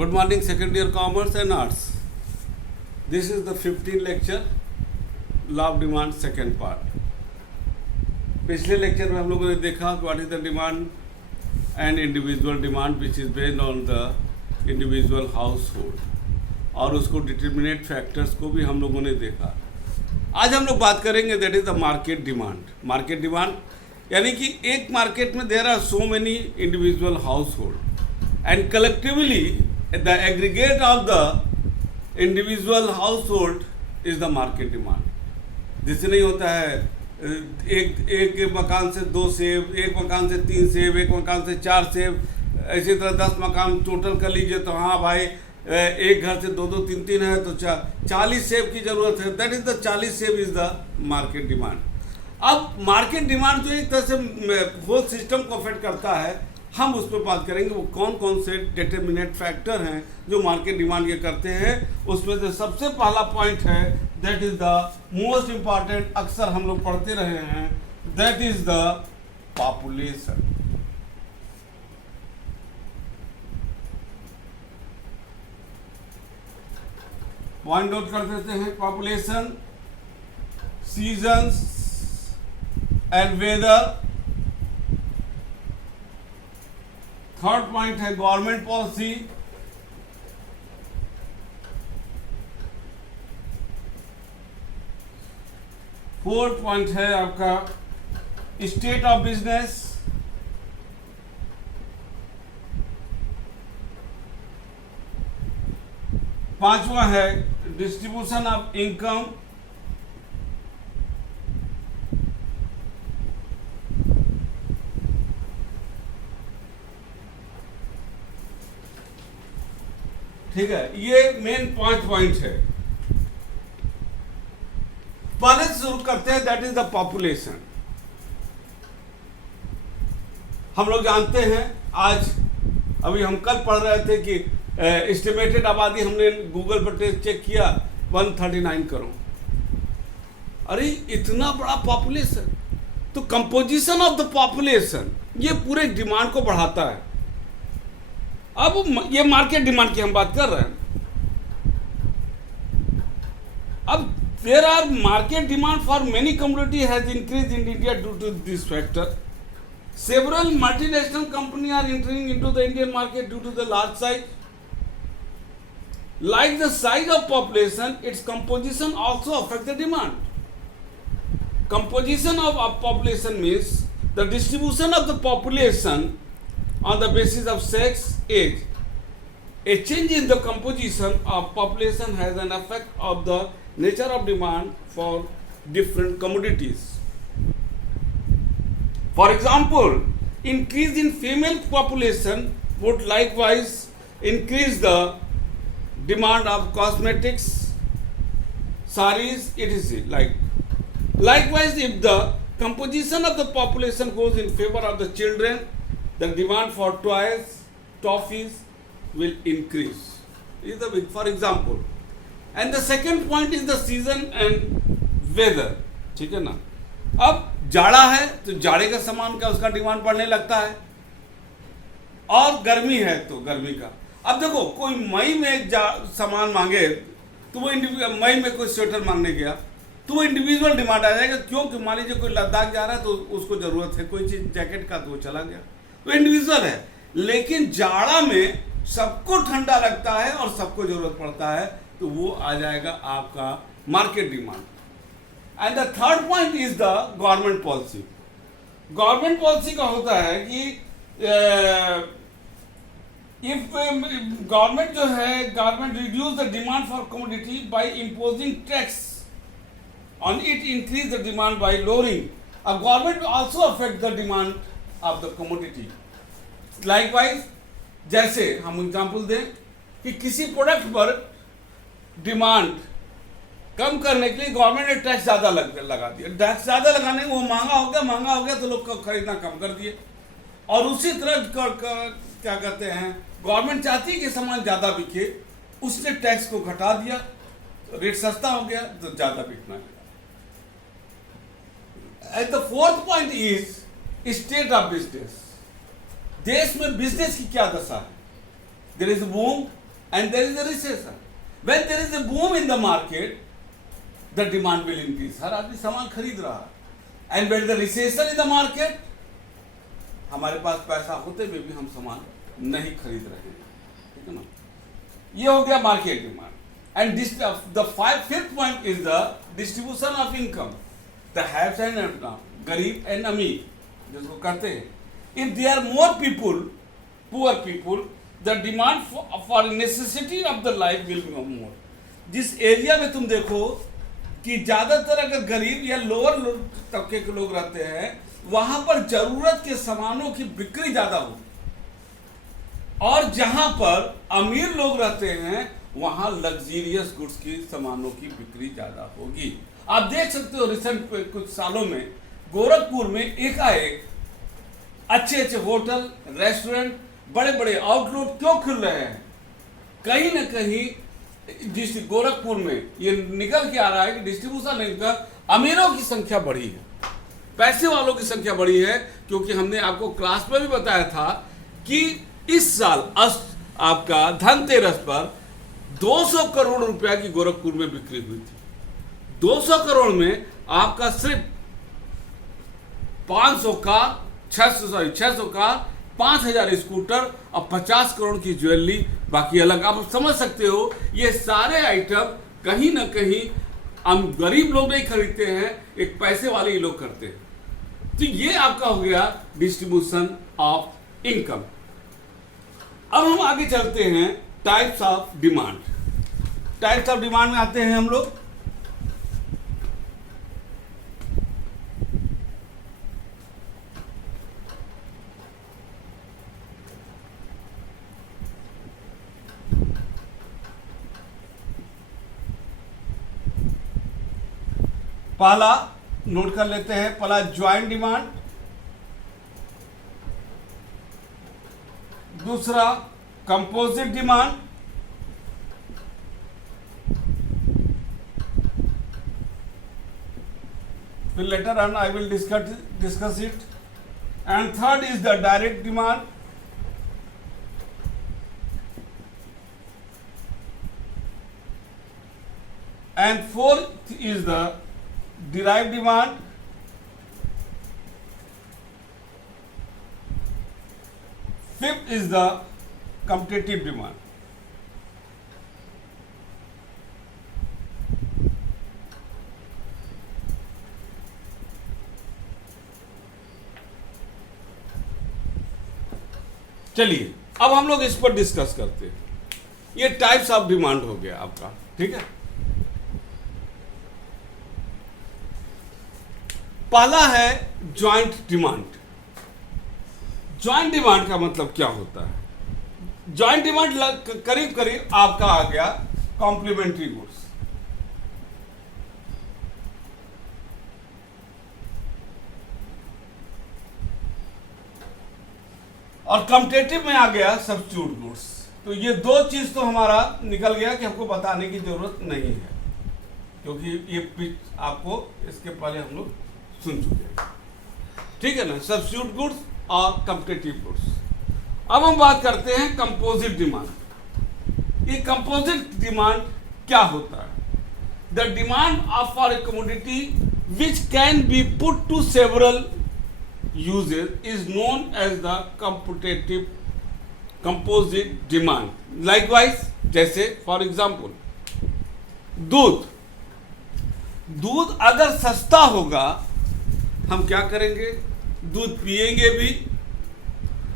Good morning, second year commerce and arts. This is the 15th lecture, law of demand second part. पिछले lecture में हम लोगों ने देखा what is the demand and individual demand which is based on the individual house hold और उसको determinate factors को भी हम लोगों ने देखा. आज हम लोग बात करेंगे that is the market demand. Market demand यानी कि एक मार्केट में there are so many individual household and collectively the aggregate of the individual household is the market demand. जिससे नहीं होता है एक मकान से 2 सेब, एक मकान से 3 सेब, एक मकान से 4 सेब, इसी तरह 10 मकान टोटल कर लीजिए तो हाँ भाई एक घर से 2-2, 3-3 है तो 40 सेब की ज़रूरत है. दैट इज़ द 40 सेब इज़ द मार्केट डिमांड. अब मार्केट डिमांड जो एक तरह से होल सिस्टम को अफेक्ट करता है, हम उस पर बात करेंगे वो कौन कौन से डिटर्मिनेट फैक्टर हैं जो मार्केट डिमांड ये करते हैं. उसमें से सबसे पहला पॉइंट है that is the most important, अक्सर हम लोग पढ़ते रहे हैं, that is the population. Point note कर देते हैं. Population, seasons and weather. Third point है गवर्नमेंट पॉलिसी. फोर्थ पॉइंट है आपका स्टेट ऑफ बिजनेस. पांचवा है डिस्ट्रीब्यूशन ऑफ इनकम. ठीक है, ये मेन 5 पॉइंट है. पहले से शुरू करते हैं दैट इज द पॉपुलेशन. हम लोग जानते हैं, आज अभी हम कल पढ़ रहे थे कि एस्टिमेटेड आबादी हमने गूगल पर चेक किया 139 करोड़. अरे इतना बड़ा पॉपुलेशन, तो कंपोजिशन ऑफ द पॉपुलेशन ये पूरे डिमांड को बढ़ाता है. अब ये मार्केट डिमांड की हम बात कर रहे हैं. अब there are market demand for many community has increase in India due to this factor. Several multinational company are entering into the Indian market due to the large size. Like the size of population, its composition also affects the demand. Composition of population means the distribution of the population on the basis of sex, age. A change in the composition of population has an effect of the nature of demand for different commodities. For example, increase in female population would likewise increase the demand of cosmetics, sarees, etc. Likewise, if the composition of the population goes in favor of the children, the demand for toys, toffees will increase. This is the big, for example. And the second point is the season and weather. ठीक है ना. अब जाड़ा है तो जाड़े का सामान का उसका डिमांड बढ़ने लगता है, और गर्मी है तो गर्मी का. अब देखो, कोई मई में सामान मांगे तो वो मई में कोई स्वेटर मांगने गया तो वो इंडिविजुअल डिमांड आ जाएगा. क्यों? कि मान लीजिए कोई लद्दाख जा रहा है तो उसको जरूरत है कोई चीज जैकेट का, तो वो चला गया, तो इंडिविजुअल है. लेकिन जाड़ा में सबको ठंडा लगता है और सबको जरूरत पड़ता है, तो वो आ जाएगा आपका market demand. And the third point is the government policy. Government policy का होता है कि if government जो है, government reduce the demand for commodity by imposing tax on it, increase the demand by lowering. A government also affect the demand of the commodity. Likewise, जैसे हम example दें कि किसी प्रोडक्ट पर डिमांड कम करने के लिए गवर्नमेंट ने टैक्स ज़्यादा लगा दिया. टैक्स ज़्यादा लगाने वो महंगा हो गया तो लोग खरीदना कम कर दिए. और उसी तरह क्या कहते हैं, गवर्नमेंट चाहती है कि सामान ज़्यादा बिके, उसने टैक्स को घटा दिया, रेट सस्ता हो गया तो ज़्यादा बिकना लगा. And the fourth point is state of business. देश में बिजनेस की क्या दशा है. There is boom and there is a recession. When there is a boom in the market, the demand will increase. हर आदमी सामान खरीद रहा है. And when the recession in the market, हमारे पास पैसा होते हुए भी हम सामान नहीं खरीद रहे हैं. ठीक है ना? ये हो गया market demand. And this, the fifth point is the distribution of income. The haves and have, गरीब and अमीर जिसको करते हैं. If there are more people, poor people, the demand for necessity of the life will be more. जिस area में तुम देखो कि ज्यादातर अगर गरीब या लोअर तबके के लोग रहते हैं, वहां पर जरूरत के सामानों की बिक्री ज्यादा होगी, और जहां पर अमीर लोग रहते हैं वहां लग्जीरियस गुड्स की सामानों की बिक्री ज्यादा होगी. आप देख सकते हो रिसेंट कुछ सालों में गोरखपुर में एकाएक अच्छे अच्छे होटल, रेस्टोरेंट, बड़े बड़े आउटलेट क्यों खुल रहे हैं? कहीं ना कहीं जिस गोरखपुर में ये निकल के आ रहा है कि डिस्ट्रीब्यूशन इनकम, अमीरों की संख्या बढ़ी है, पैसे वालों की संख्या बढ़ी है. क्योंकि हमने आपको क्लास में भी बताया था कि इस साल आपका धनतेरस पर 200 करोड़ रुपया की गोरखपुर में बिक्री हुई थी. 200 करोड़ में आपका सिर्फ 600 कार, 5000 स्कूटर और 50 करोड़ की ज्वेलरी बाकी अलग. आप समझ सकते हो ये सारे आइटम कहीं ना कहीं हम गरीब लोग नहीं खरीदते हैं, एक पैसे वाले ही लोग करते हैं. तो ये आपका हो गया डिस्ट्रीब्यूशन ऑफ इनकम. अब हम आगे चलते हैं types of demand. Types of demand में आते हैं हम लोग. पहला नोट कर लेते हैं, पहला ज्वाइंट डिमांड, दूसरा कंपोजिट डिमांड, फिर later on I will discuss it. And third is the direct demand, and fourth is the derived demand, fifth is the competitive demand. चलिए अब हम लोग इस पर डिस्कस करते हैं. ये टाइप्स ऑफ डिमांड हो गया आपका. ठीक है, पहला है ज्वाइंट डिमांड. ज्वाइंट डिमांड का मतलब क्या होता है? ज्वाइंट डिमांड करीब करीब आपका आ गया कॉम्प्लीमेंट्री गुड्स. और कॉम्पिटिटिव में आ गया सब्स्टिट्यूट गुड्स. तो ये दो चीज तो हमारा निकल गया कि हमको बताने की जरूरत नहीं है, क्योंकि ये आपको इसके पहले हम लोग सुन चुके हैं. ठीक है ना, सब्स्टिट्यूट गुड्स और कॉम्पिटिटिव गुड्स. अब हम बात करते हैं कंपोजिट डिमांड. ये कंपोजिट डिमांड क्या होता है? The demand of for a commodity which can be put to several usages is known as the composite demand. Likewise, जैसे फॉर एग्जाम्पल दूध अगर सस्ता होगा हम क्या करेंगे? दूध पिएंगे भी,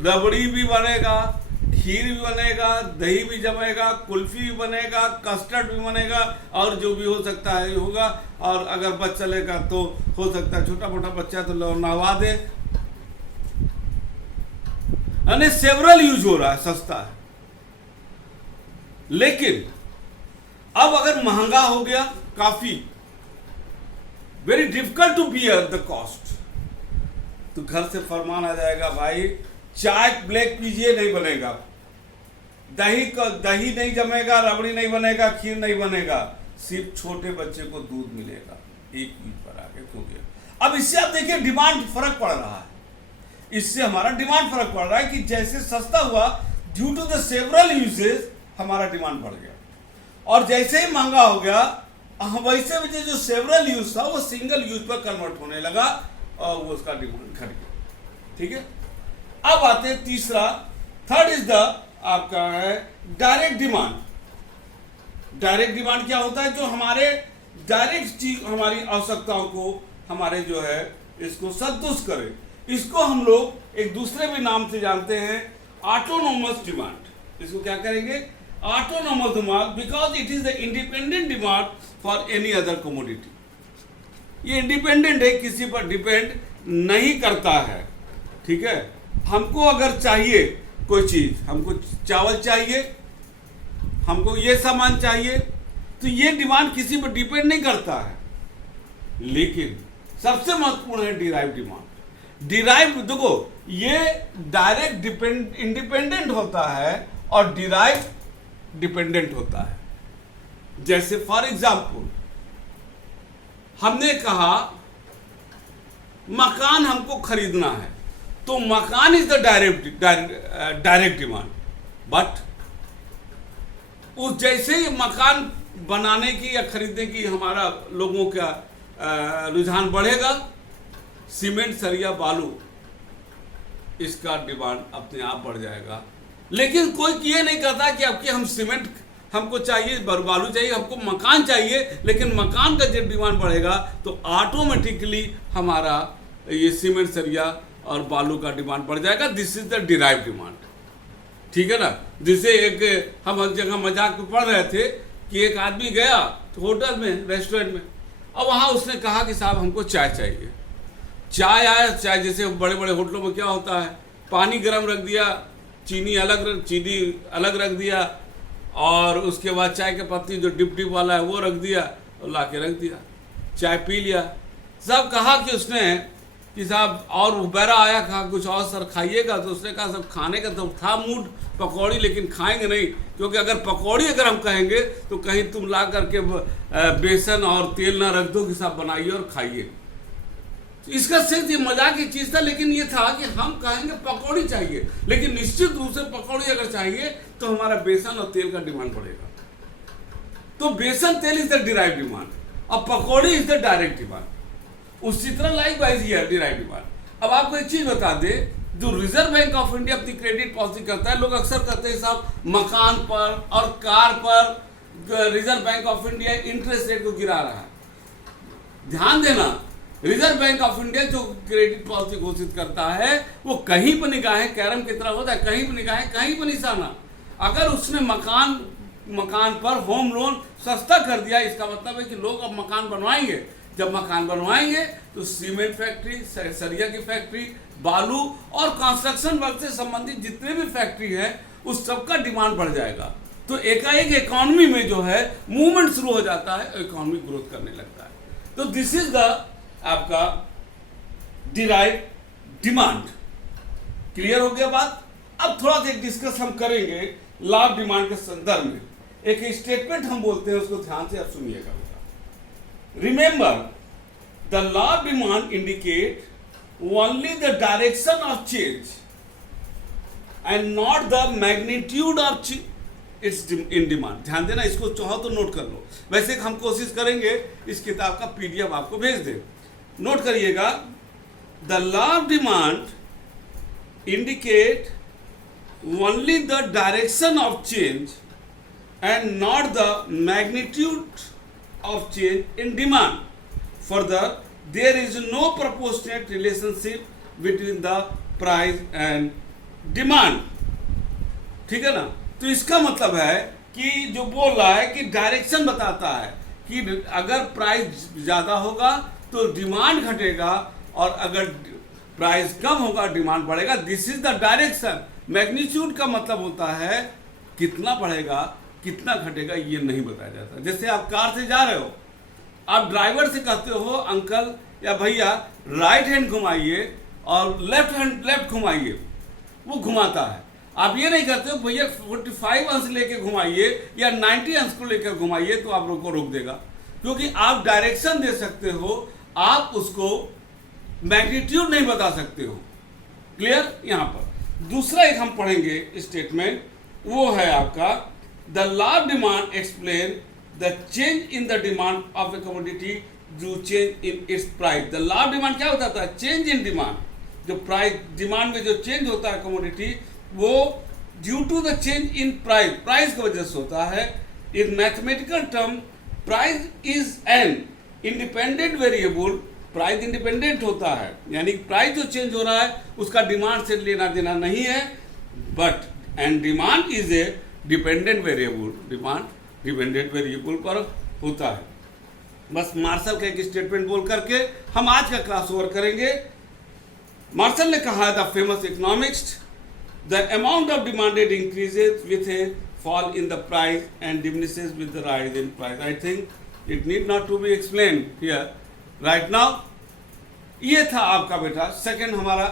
रबड़ी भी बनेगा, खीर भी बनेगा, दही भी जमेगा, कुल्फी भी बनेगा, कस्टर्ड भी बनेगा, और जो भी हो सकता है होगा. और अगर बच्चा चलेगा तो हो सकता है छोटा मोटा बच्चा तो नहवा दे. यानी सेवरल यूज हो रहा है, सस्ता है. लेकिन अब अगर महंगा हो गया काफी, very difficult to bear the cost, तो घर से फरमान आ जाएगा, भाई चाय ब्लैक पीजिए, नहीं बनेगा, दही नहीं जमेगा, रबड़ी नहीं बनेगा, खीर नहीं बनेगा, सिर्फ छोटे बच्चे को दूध मिलेगा. एक मीट पर आके हो गया. अब इससे आप देखिए डिमांड फर्क पड़ रहा है. इससे हमारा डिमांड फर्क पड़ रहा है कि जैसे सस्ता हुआ, due to the several usages हमारा डिमांड बढ़ गया, और जैसे ही महंगा हो गया वैसे वैसे जो सेवरल यूज था वो सिंगल यूज पर कन्वर्ट होने लगा और वो उसका डिमांड घट गया। ठीक है, अब आते हैं तीसरा, थर्ड इज द आपका है डायरेक्ट डिमांड। डायरेक्ट डिमांड क्या होता है? जो हमारे डायरेक्ट चीज हमारी आवश्यकताओं को हमारे जो है इसको संतुष्ट करे। इसको हम लोग एक दूसरे भी नाम से जानते हैं, ऑटोनोमस डिमांड। इसको क्या करेंगे? Autonomous demand, because it is the independent demand for any other commodity. ये इंडिपेंडेंट है, किसी पर डिपेंड नहीं करता है। ठीक है, हमको अगर चाहिए कोई चीज, हमको चावल चाहिए, हमको ये सामान चाहिए, तो ये डिमांड किसी पर डिपेंड नहीं करता है। लेकिन सबसे महत्वपूर्ण है डिराइव डिमांड। डिराइव देखो, ये डायरेक्ट इंडिपेंडेंट होता है और डिराइव डिपेंडेंट होता है। जैसे फॉर एग्जाम्पल हमने कहा मकान हमको खरीदना है, तो मकान is the direct demand, but उस जैसे ही मकान बनाने की या खरीदने की हमारा लोगों का रुझान बढ़ेगा, सीमेंट, सरिया, बालू, इसका डिमांड अपने आप बढ़ जाएगा। लेकिन कोई ये नहीं कहता कि अब हम सीमेंट हमको चाहिए, बालू चाहिए, हमको मकान चाहिए, लेकिन मकान का जब डिमांड बढ़ेगा तो ऑटोमेटिकली हमारा ये सीमेंट, सरिया और बालू का डिमांड बढ़ जाएगा। This is the derive demand. ठीक है ना? जिसे एक हम हर जगह मजाक में पढ़ रहे थे कि एक आदमी गया होटल में, रेस्टोरेंट में, और वहाँ उसने कहा कि साहब हमको चाय चाहिए। चाय आया, चाय जैसे बड़े बड़े होटलों में क्या होता है, पानी गर्म रख दिया, चीनी अलग रख दिया, और उसके बाद चाय के पत्ती जो डिप वाला है वो रख दिया और ला के रख दिया, चाय पी लिया। सब कहा कि उसने कि साहब, और उबेरा आया, कहा कुछ और सर खाइएगा, तो उसने कहा सब खाने का तो था मूड पकौड़ी, लेकिन खाएंगे नहीं, क्योंकि अगर पकौड़ी अगर हम कहेंगे तो कहीं तुम ला करके बेसन और तेल ना रख दो कि साहब बनाइए और खाइए। इसका सिर्फ ये मजाक की चीज था, लेकिन ये था कि हम कहेंगे पकौड़ी चाहिए, लेकिन निश्चित रूप से पकौड़ी अगर चाहिए तो हमारा बेसन और तेल का डिमांड बढ़ेगा। तो बेसन तेल इज द डिराइव डिमांड और पकौड़ी इज द डायरेक्ट डिमांड। उसी तरह लाइक वाइज ही है डिराइव डिमांड। अब आपको एक चीज बता दे, जो रिजर्व बैंक ऑफ इंडिया अपनी क्रेडिट पॉलिसी करता है, लोग अक्सर कहते हैं साहब मकान पर और कार पर reserve bank of India interest rate को गिरा रहा है। ध्यान देना, रिजर्व बैंक ऑफ इंडिया जो क्रेडिट पॉलिसी घोषित करता है वो कहीं पर निगाहें कैरम की तरह होता है, कहीं पर निगाहें कहीं पर निशाना। अगर उसने मकान पर होम लोन सस्ता कर दिया, इसका मतलब है कि लोग अब मकान बनवाएंगे। जब मकान बनवाएंगे तो सीमेंट फैक्ट्री, सरिया की फैक्ट्री, बालू और कंस्ट्रक्शन वर्क से संबंधित जितने भी फैक्ट्री है उस सबका डिमांड बढ़ जाएगा। तो एकाएक इकोनॉमी में जो है मूवमेंट शुरू हो जाता है, इकोनॉमी ग्रोथ करने लगता है। तो दिस इज द आपका डिराइव डिमांड। क्लियर हो गया बात? अब थोड़ा सा डिस्कस हम करेंगे लॉ ऑफ डिमांड के संदर्भ में। एक स्टेटमेंट हम बोलते हैं, उसको ध्यान से आप सुनिएगा। Remember, the law of demand indicate only the direction of change and not the magnitude of it's in demand. ध्यान देना, इसको चाहो तो नोट कर लो। वैसे हम कोशिश करेंगे इस किताब का पीडीएफ आपको भेज दे। नोट करिएगा, the law of demand indicate only the direction of change and not the magnitude of change in demand. Further, there is no proportionate relationship between the price and demand. ठीक है ना? तो इसका मतलब है कि जो बोल रहा है कि डायरेक्शन बताता है कि अगर प्राइस ज़्यादा होगा तो डिमांड घटेगा, और अगर प्राइस कम होगा डिमांड बढ़ेगा। This is the direction. Magnitude का मतलब होता है कितना बढ़ेगा कितना घटेगा ये नहीं बताया जाता। जैसे आप कार से जा रहे हो, आप ड्राइवर से कहते हो अंकल या भैया राइट हैंड घुमाइए और लेफ्ट घुमाइए, वो घुमाता है। आप ये नहीं कहते हो भैया 45 अंश लेके घुमाइए या 90 अंश को लेकर घुमाइए, तो आप को रोक देगा, क्योंकि आप डायरेक्शन दे सकते हो, आप उसको मैग्नीट्यूड नहीं बता सकते हो। क्लियर? यहाँ पर दूसरा एक हम पढ़ेंगे स्टेटमेंट, वो है आपका the law of demand explain the change in the demand of a commodity जो change in its price. The law of demand क्या होता था? Change in demand. जो प्राइस डिमांड में जो चेंज होता है कमोडिटी, वो due to the change in price, price की वजह से होता है। In mathematical term price is an independent variable. Price independent होता है, यानी प्राइस जो चेंज हो रहा है उसका डिमांड से लेना देना नहीं है, but and demand is a dependent variable. Demand dependent variable पर होता है। बस मार्शल का एक स्टेटमेंट बोल करके हम आज का क्लास ओवर करेंगे। मार्शल ने कहा, the famous economist, the amount of demanded increases with A fall in the price and diminishes with the rise in price. I think it need not to be explained here right now. ये था आपका बेटा second हमारा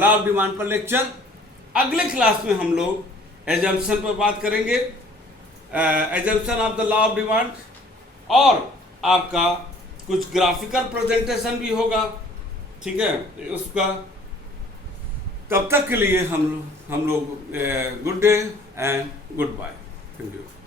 law of demand पर lecture. अगले class में हम लोग एजम्पशन पर बात करेंगे, assumption of the law of demand, और आपका कुछ ग्राफिकल प्रेजेंटेशन भी होगा, ठीक है उसका। तब तक के लिए हम लोग good day and goodbye. Thank you.